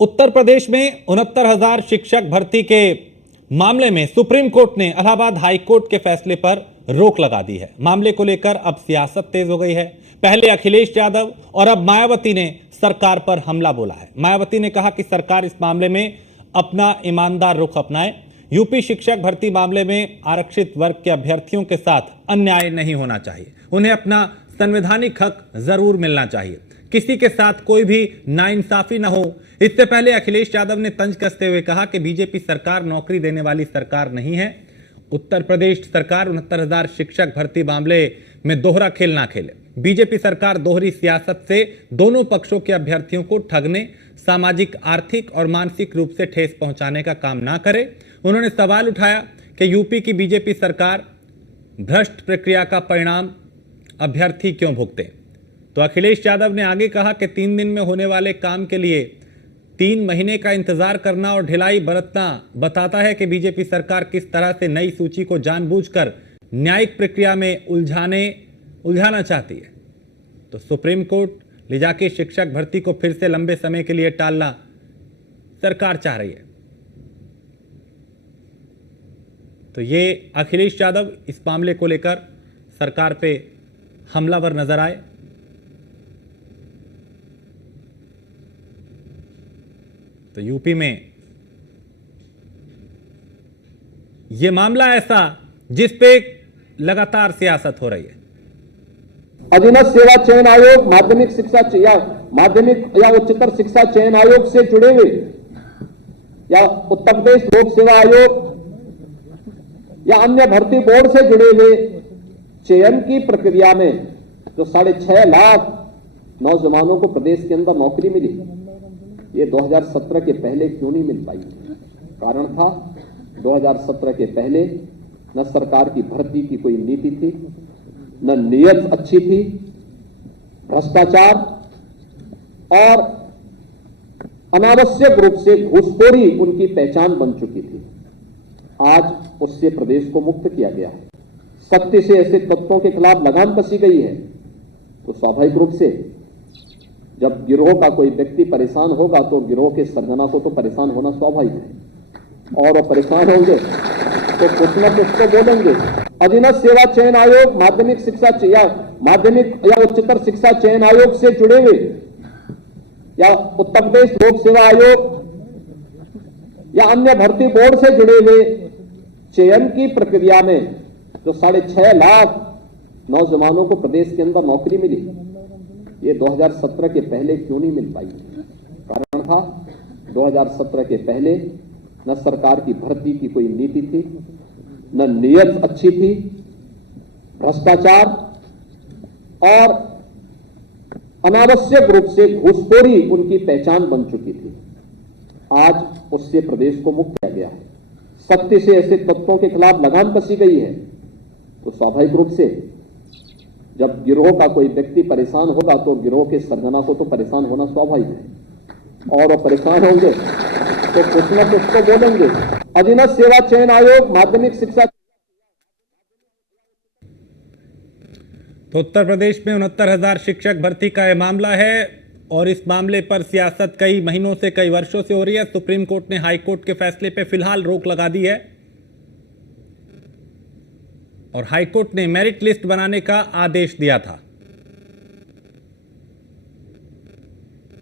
उत्तर प्रदेश में 69,000 शिक्षक भर्ती के मामले में सुप्रीम कोर्ट ने इलाहाबाद हाई कोर्ट के फैसले पर रोक लगा दी है। मामले को लेकर अब सियासत तेज हो गई है। पहले अखिलेश यादव और अब मायावती ने सरकार पर हमला बोला है। मायावती ने कहा कि सरकार इस मामले में अपना ईमानदार रुख अपनाए। यूपी शिक्षक भर्ती मामले में आरक्षित वर्ग के अभ्यर्थियों के साथ अन्याय नहीं होना चाहिए। उन्हें अपना संवैधानिक हक जरूर मिलना चाहिए। किसी के साथ कोई भी नाइंसाफी ना हो। इससे पहले अखिलेश यादव ने तंज कसते हुए कहा कि बीजेपी सरकार नौकरी देने वाली सरकार नहीं है। उत्तर प्रदेश सरकार 69,000 शिक्षक भर्ती मामले में दोहरा खेल ना खेले। बीजेपी सरकार दोहरी सियासत से दोनों पक्षों के अभ्यर्थियों को ठगने, सामाजिक, आर्थिक और मानसिक रूप से ठेस पहुंचाने का काम ना करे। उन्होंने सवाल उठाया कि यूपी की बीजेपी सरकार भ्रष्ट प्रक्रिया का परिणाम अभ्यर्थी क्यों भुगते। तो अखिलेश यादव ने आगे कहा कि 3 दिन में होने वाले काम के लिए 3 महीने का इंतजार करना और ढिलाई बरतना बताता है कि बीजेपी सरकार किस तरह से नई सूची को जानबूझकर न्यायिक प्रक्रिया में उलझाना चाहती है। तो सुप्रीम कोर्ट ले जाके शिक्षक भर्ती को फिर से लंबे समय के लिए टालना सरकार चाह रही है। तो ये अखिलेश यादव इस मामले को लेकर सरकार पे हमलावर नजर आए। तो यूपी में यह मामला ऐसा जिस पे लगातार सियासत हो रही है। अधीनस्थ सेवा चयन आयोग, माध्यमिक शिक्षा या माध्यमिक या उच्चतर शिक्षा चयन आयोग से जुड़े हुए या उत्तर प्रदेश लोक सेवा आयोग या अन्य भर्ती बोर्ड से जुड़े हुए चयन की प्रक्रिया में जो 6.5 लाख नौजवानों को प्रदेश के अंदर नौकरी मिली, ये 2017 के पहले क्यों नहीं मिल पाई। कारण था 2017 के पहले न सरकार की भर्ती की कोई नीति थी, न नीयत अच्छी थी। भ्रष्टाचार और अनावश्यक रूप से घूसखोरी उनकी पहचान बन चुकी थी। आज उससे प्रदेश को मुक्त किया गया है। सख्ती से ऐसे तत्वों के खिलाफ लगाम कसी गई है। तो स्वाभाविक रूप से जब गिरोह का कोई व्यक्ति परेशान होगा तो गिरोह के सरगना को तो परेशान होना स्वाभाविक है, और वो परेशान होंगे तो कुछ न कुछ तो बोलेंगे। अधीनस्थ सेवा चयन आयोग, माध्यमिक शिक्षा या माध्यमिक या उच्चतर शिक्षा चयन आयोग से जुड़े हुए या उत्तर प्रदेश लोक सेवा आयोग या अन्य भर्ती बोर्ड से जुड़े हुए चयन की प्रक्रिया में जो 6.5 लाख नौजवानों को प्रदेश के अंदर नौकरी मिली, ये 2017 के पहले क्यों नहीं मिल पाई। कारण था 2017 के पहले न सरकार की भर्ती की कोई नीति थी, न नीयत अच्छी थी। भ्रष्टाचार और अनावश्यक रूप से घूसखोरी उनकी पहचान बन चुकी थी। आज उससे प्रदेश को मुक्त किया गया है। सख्ती से ऐसे तत्वों के खिलाफ लगाम कसी गई है। तो स्वाभाविक रूप से जब गिरोह का कोई व्यक्ति परेशान होगा तो गिरोह के सरगना को तो परेशान होना स्वाभाविक है, और वो परेशान होंगे तो कुछ न कुछ तो बोलेंगे। अधीनस्थ सेवा चयन आयोग, माध्यमिक शिक्षा। तो उत्तर प्रदेश में 69,000 शिक्षक भर्ती का यह मामला है और इस मामले पर सियासत कई महीनों से, कई वर्षों से हो रही है। सुप्रीम कोर्ट ने हाई कोर्ट के फैसले पर फिलहाल रोक लगा दी है और हाईकोर्ट ने मेरिट लिस्ट बनाने का आदेश दिया था।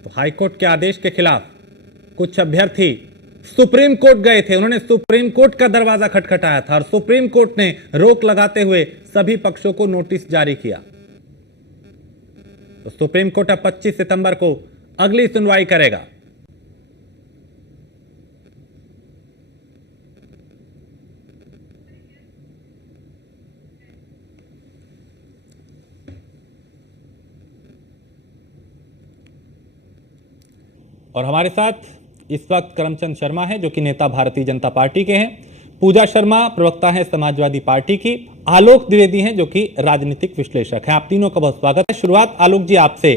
तो हाईकोर्ट के आदेश के खिलाफ कुछ अभ्यर्थी सुप्रीम कोर्ट गए थे। उन्होंने सुप्रीम कोर्ट का दरवाजा खटखटाया था और सुप्रीम कोर्ट ने रोक लगाते हुए सभी पक्षों को नोटिस जारी किया। तो सुप्रीम कोर्ट अब 25 सितंबर को अगली सुनवाई करेगा। और हमारे साथ इस वक्त करमचंद शर्मा हैं जो कि नेता भारतीय जनता पार्टी के हैं, पूजा शर्मा प्रवक्ता हैं समाजवादी पार्टी की, आलोक द्विवेदी हैं जो कि राजनीतिक विश्लेषक हैं। आप तीनों का बहुत स्वागत है। शुरुआत आलोक जी आपसे,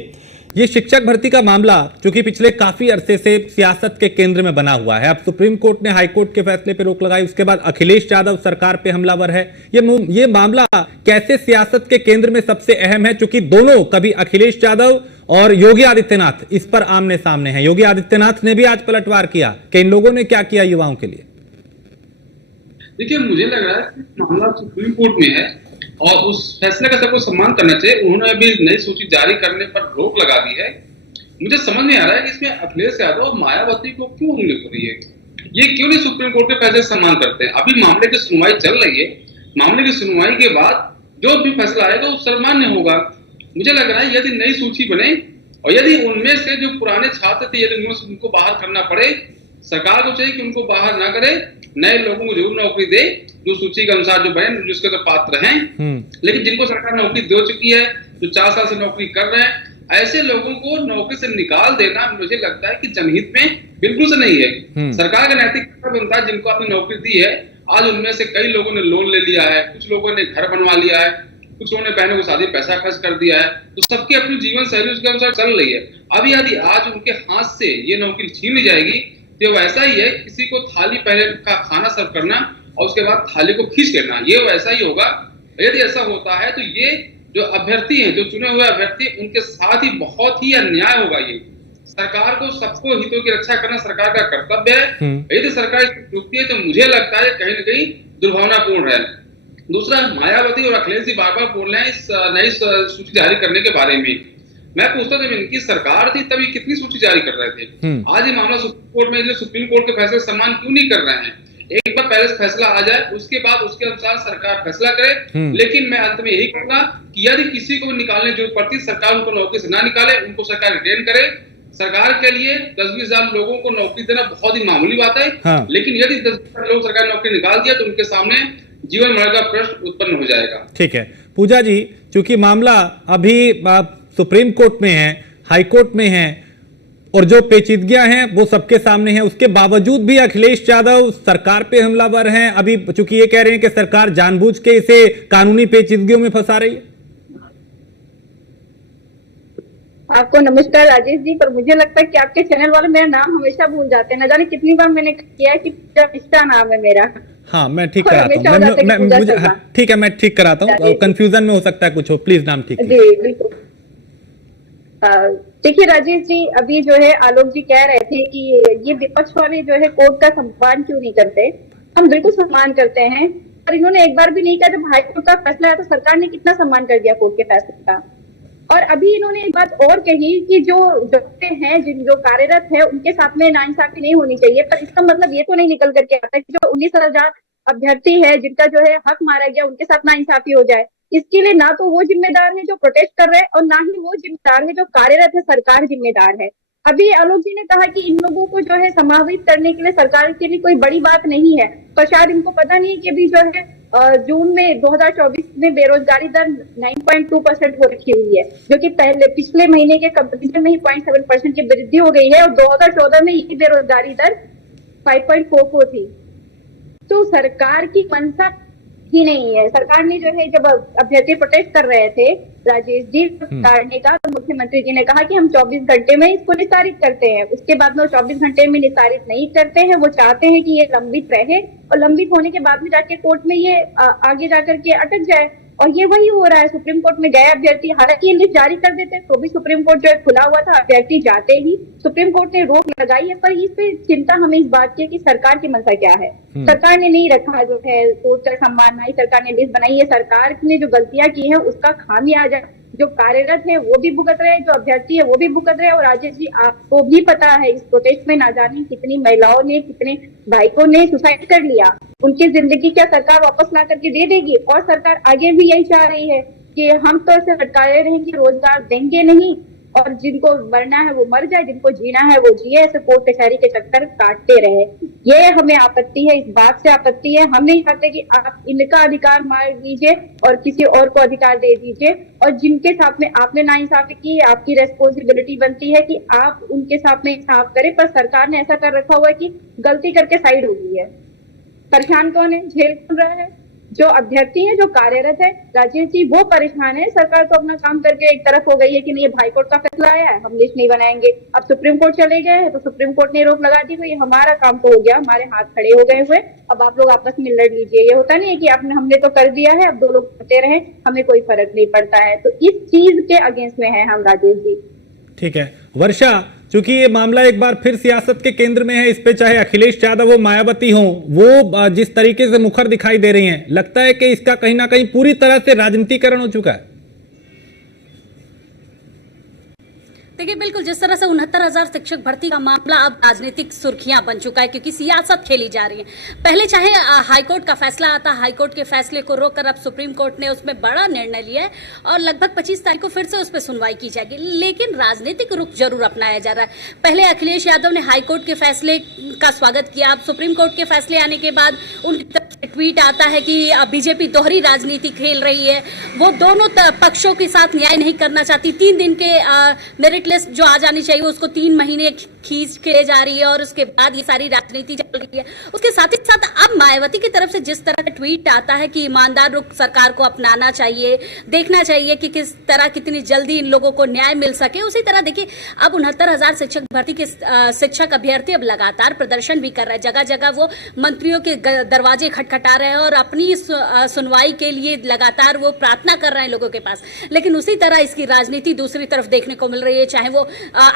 ये शिक्षक भर्ती का मामला चूंकि पिछले काफी अरसे से सियासत के केंद्र में बना हुआ है, अब सुप्रीम कोर्ट ने हाई कोर्ट के फैसले पर रोक लगाई, उसके बाद अखिलेश यादव सरकार पे हमलावर है। ये मामला कैसे सियासत के केंद्र में सबसे अहम है, चूंकि दोनों कभी अखिलेश यादव और योगी आदित्यनाथ इस पर आमने सामने हैं। योगी आदित्यनाथ ने भी आज पलटवार किया कि इन लोगों ने क्या किया युवाओं के लिए। देखिए, मुझे लग रहा है कि मामला सुप्रीम कोर्ट में है और उस फैसले का सबको सम्मान करना चाहिए। उन्होंने अभी नई सूची जारी करने पर रोक लगा दी है। मुझे समझ नहीं आ रहा है कि इसमें अखिलेश यादव और मायावती को क्यों उंगली हो रही है। ये क्यों नहीं सुप्रीम कोर्ट के फैसले सम्मान करते हैं। अभी मामले की सुनवाई चल रही है, मामले की सुनवाई के बाद जो भी फैसला आएगा वो सर्वमान्य होगा। मुझे लग रहा है यदि नई सूची बने और यदि उनमें से जो पुराने छात्र थे यदि उनको बाहर करना पड़े, सरकार को चाहिए कि उनको बाहर ना करे, नए लोगों को जरूर नौकरी दे जो सूची के अनुसार जो बने, जिसके तो पात्र हैं। लेकिन जिनको सरकार नौकरी दे चुकी है, जो 4 साल से नौकरी कर रहे हैं, ऐसे लोगों को नौकरी से निकाल देना मुझे लगता है कि जनहित में बिल्कुल से नहीं है। सरकार का नैतिक कर्तव्य बनता है, जिनको आपने नौकरी दी है, आज उनमें से कई लोगों ने लोन ले लिया है, कुछ लोगों ने घर बनवा लिया है, कुछ लोगों ने बहनों को शादी पैसा खर्च कर दिया है, तो सबकी अपनी जीवन शैली उसके अनुसार चल रही है। अब यदि आज उनके हाथ से ये नौकरी छीन ली जाएगी तो वैसा ही है किसी को थाली पहले का खाना सर्व करना और उसके बाद थाली को खींच लेना, ये वैसा ही होगा। यदि ऐसा होता है तो ये जो अभ्यर्थी हैं, जो चुने हुए अभ्यर्थी, उनके साथ ही बहुत ही अन्याय होगा। ये सरकार को सबको हितों की रक्षा करना सरकार का कर्तव्य है। यदि सरकार रुकती है तो मुझे लगता है कहीं ना कहीं दुर्भावनापूर्ण है। दूसरा, मायावती और अखिलेश जी बार बार बोल रहे हैं इस नई सूची जारी करने के बारे में। मैं पूछता जब इनकी सरकार थी तभी कितनी सूची जारी कर रहे थे। आज ये मामला सुप्रीम कोर्ट में, सुप्रीम कोर्ट के फैसले सम्मान क्यों नहीं कर रहे हैं। एक बार पहले फैसला आ जाए, उसके बाद उसके अनुसार सरकार फैसला करे। लेकिन मैं अंत में यही कहूंगा कि यदि किसी को निकालने की जरूरत पड़ती, सरकार उनको नौकरी से ना निकाले, उनको सरकार रिटेन करे। सरकार के लिए 10-20 हजार लोगों को नौकरी देना बहुत ही मामूली बात है। हाँ। लेकिन यदि 10 लोग सरकार नौकरी निकाल दिया तो उनके सामने जीवन मरण का प्रश्न उत्पन्न हो जाएगा। ठीक है पूजा जी, चूंकि मामला अभी सुप्रीम कोर्ट में है, हाई कोर्ट में है और जो पेचीदगियां हैं वो सबके सामने हैं, उसके बावजूद भी अखिलेश यादव सरकार पे हमलावर हैं। अभी चूंकि ये कह रहे हैं कि सरकार जानबूझ के इसे कानूनी पेचीदगियों में फंसा रही है। आपको नमस्कार राजेश जी, पर मुझे लगता है कि आपके चैनल वाले मेरा नाम हमेशा भूल जाते हैं। न जाने कितनी बार मैंने किया है कि पूजा नाम है मेरा। हाँ, मैं ठीक कराता हूँ। ठीक है, मैं ठीक कराता हूँ। कंफ्यूजन में हो सकता है कुछ हो, प्लीज नाम ठीक। जी बिल्कुल। देखिए राजेश जी, अभी जो है आलोक जी कह रहे थे कि ये विपक्ष वाले जो है कोर्ट का सम्मान क्यों नहीं करते। हम बिल्कुल सम्मान करते हैं, पर इन्होंने एक बार भी नहीं कहा। जब हाईकोर्ट का फैसला आया तो सरकार ने कितना सम्मान कर दिया कोर्ट के फैसले का। और अभी इन्होंने एक बात और कही कि जो हैं, जो कार्यरत है, उनके साथ में नाइंसाफी नहीं होनी चाहिए। पर इसका मतलब ये तो नहीं निकल करके आता कि जो 19,000 अभ्यर्थी है जिनका जो है हक मारा गया, उनके साथ नाइंसाफी हो जाए। इसके लिए ना तो वो जिम्मेदार है जो प्रोटेस्ट कर रहे हैं और ना ही वो जिम्मेदार है जो कार्यरत है, सरकार जिम्मेदार है। अभी आलोक जी ने कहा कि इन लोगों को जो है समावित करने के लिए सरकार के लिए कोई बड़ी बात नहीं है, पर शायद इनको पता नहीं है कि अभी जो है जून में 2024 में बेरोजगारी दर 9.2% हो रखी हुई है, जो कि पिछले महीने के कंपेरिजन में ही 0.7% की वृद्धि हो गई है और 2014 में ये बेरोजगारी दर 5.44 थी। तो सरकार की मंशा ही नहीं है। सरकार ने जो है, जब अभ्यर्थी प्रोटेस्ट कर रहे थे राजेश जी, सरकार ने कहा तो मुख्यमंत्री जी ने कहा कि हम 24 घंटे में इसको निस्तारित करते हैं। उसके बाद में 24 घंटे में निस्तारित नहीं करते हैं, वो चाहते हैं कि ये लंबित रहे और लंबित होने के बाद में जाके कोर्ट में ये आगे जाकर के अटक जाए। और ये वही हो रहा है। सुप्रीम कोर्ट में गए अभ्यर्थी, हालांकि ये लिस्ट जारी कर देते तो भी सुप्रीम कोर्ट जो है खुला हुआ था, अभ्यर्थी जाते ही सुप्रीम कोर्ट ने रोक लगाई है। पर इस पे चिंता हमें इस बात की है कि सरकार की मंशा क्या है। सरकार ने नहीं रखा जो है कोर्ट का सम्मान, ना ही सरकार ने लिस्ट बनाई है। सरकार ने जो गलतियां की है उसका खामियाजा जो कार्यरत है वो भी भुगत रहे हैं, जो अभ्यर्थी है वो भी भुगत रहे हैं। और राजेश जी, आपको भी पता है इस प्रोटेस्ट में ना जाने कितनी महिलाओं ने, कितने भाइयों ने सुसाइड कर लिया। उनकी जिंदगी क्या सरकार वापस ला करके दे देगी? और सरकार आगे भी यही चाह रही है कि हम तो ऐसे लटकाए रहेंगे, रोजगार देंगे नहीं, और जिनको मरना है वो मर जाए, जिनको जीना है वो जिए, ऐसे कोर्ट कचहरी के चक्कर काटते रहे। ये हमें आपत्ति है, इस बात से आपत्ति है। हम नहीं चाहते कि आप इनका अधिकार मार दीजिए और किसी और को अधिकार दे दीजिए। और जिनके साथ में आपने नाइंसाफी की, आपकी रेस्पॉन्सिबिलिटी बनती है कि आप उनके साथ में इंसाफ करें। पर सरकार ने ऐसा कर रखा हुआ है कि गलती करके साइड हो गई है। परेशान कौन है, झेल कौन रहा है? जो अभ्यर्थी है, जो कार्यरत है, राजेश जी, वो परेशान है। सरकार तो अपना काम करके एक तरफ हो गई है कि नहीं, ये हाई कोर्ट का फैसला आया है, हम लिस्ट नहीं बनाएंगे। अब सुप्रीम कोर्ट चले गए हैं तो सुप्रीम कोर्ट ने रोक लगा दी, तो ये हमारा काम तो हो गया, हमारे हाथ खड़े हो गए हुए, अब आप लोग आपस में लड़ लीजिए। ये होता नहीं है कि आपने हमने तो कर दिया है, अब दो लोग करते रहे, हमें कोई फर्क नहीं पड़ता है। तो इस चीज के अगेंस्ट में है हम, राजेश जी। ठीक है वर्षा, चूंकि ये मामला एक बार फिर सियासत के केंद्र में है, इस पे चाहे अखिलेश यादव हो, मायावती हो, वो जिस तरीके से मुखर दिखाई दे रही हैं, लगता है कि इसका कहीं ना कहीं पूरी तरह से राजनीतिकरण हो चुका है। देखिए बिल्कुल, जिस तरह से 69,000 शिक्षक भर्ती का मामला अब राजनीतिक सुर्खियां बन चुका है, क्योंकि सियासत खेली जा रही है। पहले चाहे हाईकोर्ट का फैसला आता, हाईकोर्ट के फैसले को रोककर अब सुप्रीम कोर्ट ने उसमें बड़ा निर्णय लिया है और लगभग 25 तारीख को फिर से उस पर सुनवाई की जाएगी, लेकिन राजनीतिक रुख जरूर अपनाया जा रहा है। पहले अखिलेश यादव ने हाईकोर्ट के फैसले का स्वागत किया, अब सुप्रीम कोर्ट के फैसले आने के बाद उनकी तरफ से ट्वीट आता है कि बीजेपी दोहरी राजनीति खेल रही है, वो दोनों पक्षों के साथ न्याय नहीं करना चाहती। 3 दिन के मेरिट लिस्ट जो आ जानी चाहिए उसको 3 महीने खींच के ले जा रही है और उसके बाद ये सारी राजनीति चल रही है। उसके साथ ही साथ अब मायावती की तरफ से जिस तरह का ट्वीट आता है कि ईमानदार रुख सरकार को अपनाना चाहिए, देखना चाहिए कि किस तरह कितनी जल्दी इन लोगों को न्याय मिल सके, उसी तरह देखिए अब 69,000 शिक्षक भर्ती के शिक्षक अभ्यर्थी अब लगातार प्रदर्शन भी कर रहे हैं। जगह जगह वो मंत्रियों के दरवाजे खटखटा रहे हैं और अपनी सुनवाई के लिए लगातार वो प्रार्थना कर रहे हैं लोगों के पास। लेकिन उसी तरह इसकी राजनीति दूसरी तरफ देखने को मिल रही है, चाहे वो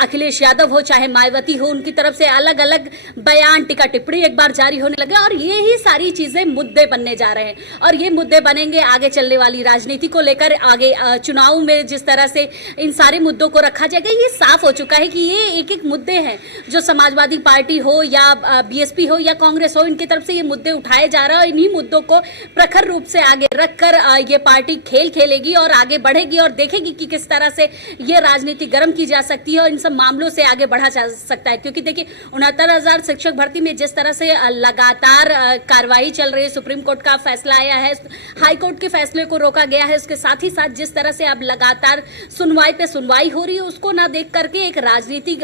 अखिलेश यादव हो, चाहे मायावती हो, उनकी तरफ से अलग अलग बयान, टीका टिप्पणी एक बार जारी होने लगे और ये ही सारी चीजें मुद्दे बनने जा रहे हैं और ये मुद्दे बनेंगे आगे चलने वाली राजनीति को लेकर। आगे चुनाव में जिस तरह से इन सारे मुद्दों को रखा जाएगा, ये साफ हो चुका है कि ये एक एक मुद्दे हैं जो समाजवादी पार्टी हो या बीएसपी हो या कांग्रेस हो, इनकी तरफ से ये मुद्दे उठाए जा रहे हैं और इन्हीं मुद्दों को प्रखर रूप से आगे रखकर ये पार्टी खेल खेलेगी और आगे बढ़ेगी और देखेगी कि किस तरह से ये राजनीति गर्म की जा सकती है और इन सब मामलों से आगे बढ़ा जा सकता है। क्योंकि देखिए 69,000 शिक्षक भर्ती में जिस तरह से लगातार कार्रवाई चल रही है, सुप्रीम कोर्ट का फैसला आया है, हाई कोर्ट के फैसले को रोका गया है, उसके साथ ही साथ जिस तरह से अब लगातार सुनवाई पे सुनवाई हो रही है, उसको ना देख करके एक राजनीतिक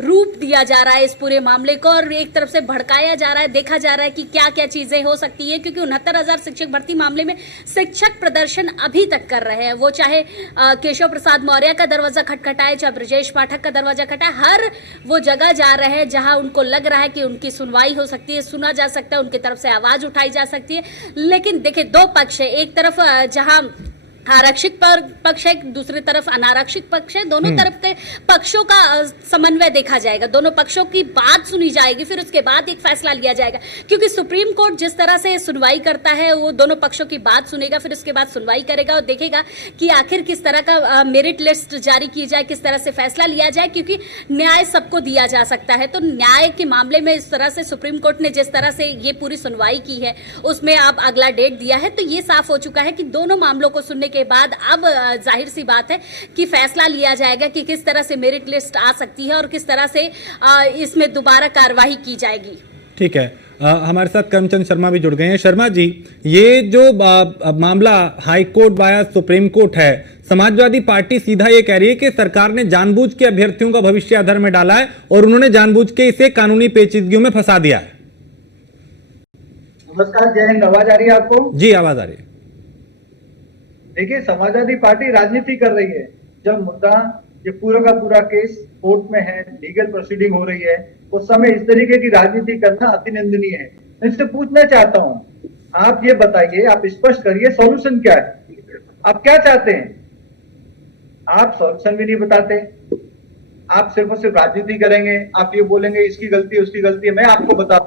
रूप दिया जा रहा है इस पूरे मामले को और एक तरफ से भड़काया जा रहा है, देखा जा रहा है कि क्या क्या चीजें हो सकती है। क्योंकि 69,000 शिक्षक भर्ती मामले में शिक्षक प्रदर्शन अभी तक कर रहे हैं, वो चाहे केशव प्रसाद मौर्य का दरवाजा खटखटाए, चाहे ब्रजेश पाठक का दरवाजा खटखटाए, हर वो जगह जा रहे हैं जहां उनको लग रहा है कि उनकी सुनवाई हो सकती है, सुना जा सकता है, उनकी तरफ से आवाज उठाई जा सकती है। लेकिन देखिए दो पक्ष है, एक तरफ जहां आरक्षित पक्ष है, दूसरी तरफ अनारक्षित पक्ष है, दोनों तरफ के पक्षों का समन्वय देखा जाएगा, दोनों पक्षों की बात सुनी जाएगी, फिर उसके बाद एक फैसला लिया जाएगा। क्योंकि सुप्रीम कोर्ट जिस तरह से सुनवाई करता है वो दोनों पक्षों की बात सुनेगा, फिर उसके बाद सुनवाई करेगा और देखेगा कि आखिर किस तरह का मेरिट लिस्ट जारी की जाए, किस तरह से फैसला लिया जाए। क्योंकि न्याय सबको दिया जा सकता है, तो न्याय के मामले में इस तरह से सुप्रीम कोर्ट ने जिस तरह से ये पूरी सुनवाई की है, उसमें अब अगला डेट दिया है, तो ये साफ हो चुका है कि दोनों मामलों को सुनने के बाद अब जाहिर सी बात है कि फैसला लिया जाएगा कि किस तरह से मेरिट लिस्ट आ सकती है और किस तरह से इसमें दोबारा कार्रवाई की जाएगी। ठीक है, हमारे साथ करमचंद शर्मा भी जुड़ गए हैं। शर्मा जी, ये जो मामला high court via supreme court है, समाजवादी पार्टी सीधा ये कह रही है कि सरकार ने जानबूझ के अभ्यर्थियों का भविष्य अधर में डाला है और उन्होंने जानबूझ के इसे कानूनी पेचीदगियों में फंसा दिया है। नमस्कार, जय हिंद। आवाज आ रही है आपको? जी आवाज आ रही है। देखिए, समाजवादी पार्टी राजनीति कर रही है। जब मुद्दा ये पूरा का पूरा केस कोर्ट में है, लीगल प्रोसीडिंग हो रही है, उस समय इस तरीके की राजनीति करना अति निंदनीय है। मैं इससे पूछना चाहता हूँ, आप ये बताइए, आप स्पष्ट करिए सॉल्यूशन क्या है, आप क्या चाहते हैं? आप सॉल्यूशन भी नहीं बताते, आप सिर्फ और सिर्फ राजनीति करेंगे, आप ये बोलेंगे इसकी गलती है उसकी गलती है। मैं आपको बता,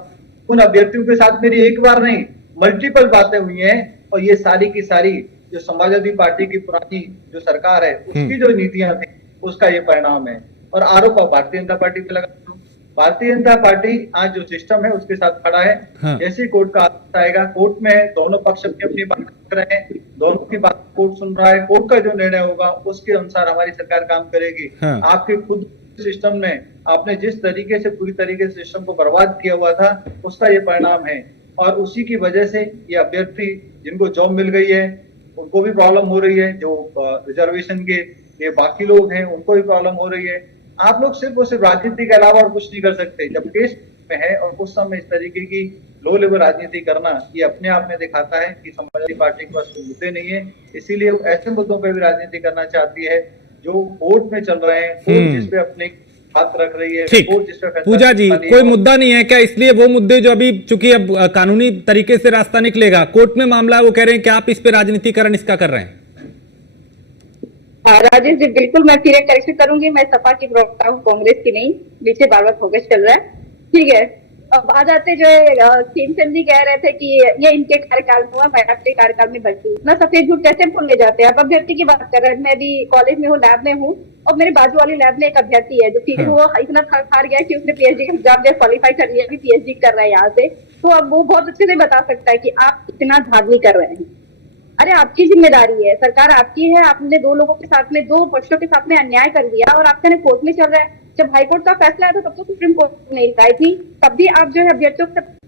उन अभ्यर्थियों के साथ मेरी एक बार नहीं मल्टीपल बातें हुई हैं और ये सारी की सारी जो समाजवादी पार्टी की पुरानी जो सरकार है उसकी जो नीतियां थी उसका ये परिणाम है। और आरोप भारतीय जनता पार्टी पे लगा। भारतीय जनता पार्टी आज जो सिस्टम है उसके साथ खड़ा है। हाँ। जैसे कोर्ट का आदेश आएगा, कोर्ट में दोनों पक्ष अपनी बात कर रहे हैं, दोनों की बात कोर्ट सुन रहा है, कोर्ट का जो निर्णय होगा उसके अनुसार हमारी सरकार काम करेगी। हाँ। आपके खुद सिस्टम में आपने जिस तरीके से पूरी तरीके से सिस्टम को बर्बाद किया हुआ था उसका ये परिणाम है और उसी की वजह से ये अभ्यर्थी जिनको जॉब मिल गई है उनको भी प्रॉब्लम हो रही है, जो रिजर्वेशन के ये बाकी लोग हैं उनको भी प्रॉब्लम हो रही है। आप लोग सिर्फ और सिर्फ राजनीति के अलावा और कुछ नहीं कर सकते। जब केस में है और कुछ समय इस तरीके की लो लेवल राजनीति करना ये अपने आप में दिखाता है कि समाजवादी पार्टी के पास कोई मुद्दे नहीं है। इसीलिए वो ऐसे मुद्दों पर भी राजनीति करना चाहती है जो कोर्ट में चल रहे हैं, कोर्ट जिस पे अपने हाथ रख रही है, ठीक। कोर्ट जिस पे फैसला पूजा जी, करने वाली कोई है। मुद्दा नहीं है क्या? इसलिए वो मुद्दे जो अभी चूंकि अब कानूनी तरीके से रास्ता निकलेगा, कोर्ट में मामला है, वो कह रहे हैं कि आप इस पे राजनीतिकरण इसका कर रहे हैं। राजेश जी, बिल्कुल मैं फिर एक करेक्शन करूंगी। मैं सपा की प्रवक्ता हूँ, कांग्रेस की नहीं। पीछे बार बार फोकस चल रहा है, ठीक है। अब आ जाते जो है खेमचंद जी कह रहे थे कि ये इनके कार्यकाल में हुआ, मैं आपके कार्यकाल में बची। इतना सफेद झूठ कैसे बोलने जाते हैं आप? अभ्यर्थी की बात कर रहे हैं। मैं भी कॉलेज में हूँ, लैब में हूँ, और मेरे बाजू वाली लैब में एक अभ्यर्थी है जो फिर वो इतना हार गया कि उसने पीएचडी का एग्जाम दिया, क्वालिफाई कर लिया, अभी पीएचडी कर रहा है यहाँ से। तो अब वो बहुत अच्छे से बता सकता है कि आप इतना धांधली कर रहे हैं। अरे आपकी जिम्मेदारी है, सरकार आपकी है। आपने दो लोगों के साथ में, दो पक्षों के साथ में अन्याय कर दिया और आपके कोर्ट में चल रहा है। जब हाईकोर्ट का फैसला आया था तब तो सुप्रीम कोर्ट नहीं आई थी, तब भी आप जो है अभ्यर्थियों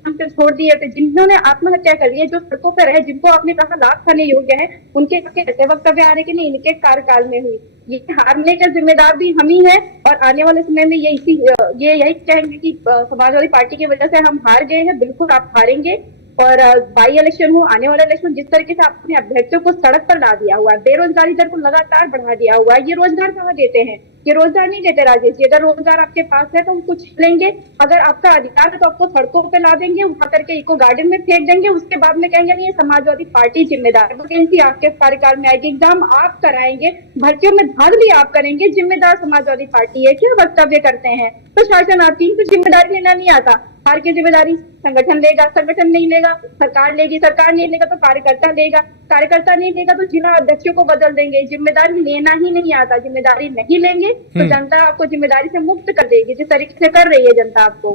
से छोड़ दिए थे। जिन्होंने आत्महत्या कर ली है, जो सड़कों पर रहे, जिनको आपने कहा लाभ खाने योग्य है, उनके ऐसे वक्तव्य आ रहे कि नहीं इनके कार्यकाल में हुई। ये हारने का जिम्मेदार भी हम ही है और आने वाले समय में ये यही कहेंगे कि समाजवादी पार्टी की वजह से हम हार गए हैं। बिल्कुल आप हारेंगे। और बाई इलेक्शन हो, आने वाला इलेक्शन, जिस तरीके से आपने अभ्यर्थियों को सड़क पर ला दिया हुआ है, बेरोजगारी दर को लगातार बढ़ा दिया हुआ है, ये रोजगार कहाँ देते हैं? ये रोजगार नहीं देते राजेश जी। अगर रोजगार आपके पास है तो हम कुछ लेंगे, अगर आपका अधिकार है तो आपको सड़कों पे ला देंगे, उठा करके इको गार्डन में फेंक देंगे, उसके बाद में कहेंगे नहीं ये समाजवादी पार्टी जिम्मेदार। वैकेंसी आपके कार्यकाल में आएगी, एग्जाम आप कराएंगे, भर्तियों में धांधली आप करेंगे, जिम्मेदार समाजवादी पार्टी है। क्यों वक्तव्य करते हैं? प्रशासन आपकी, इनको जिम्मेदारी लेना नहीं आता। हार की जिम्मेदारी संगठन लेगा, संगठन नहीं लेगा सरकार लेगी, सरकार नहीं लेगा तो कार्यकर्ता लेगा, कार्यकर्ता नहीं लेगा तो जिला अध्यक्षों को बदल देंगे। जिम्मेदारी लेना ही नहीं आता। जिम्मेदारी नहीं लेंगे तो जनता आपको जिम्मेदारी से मुक्त कर देगी, जिस तरीके से कर रही है जनता आपको।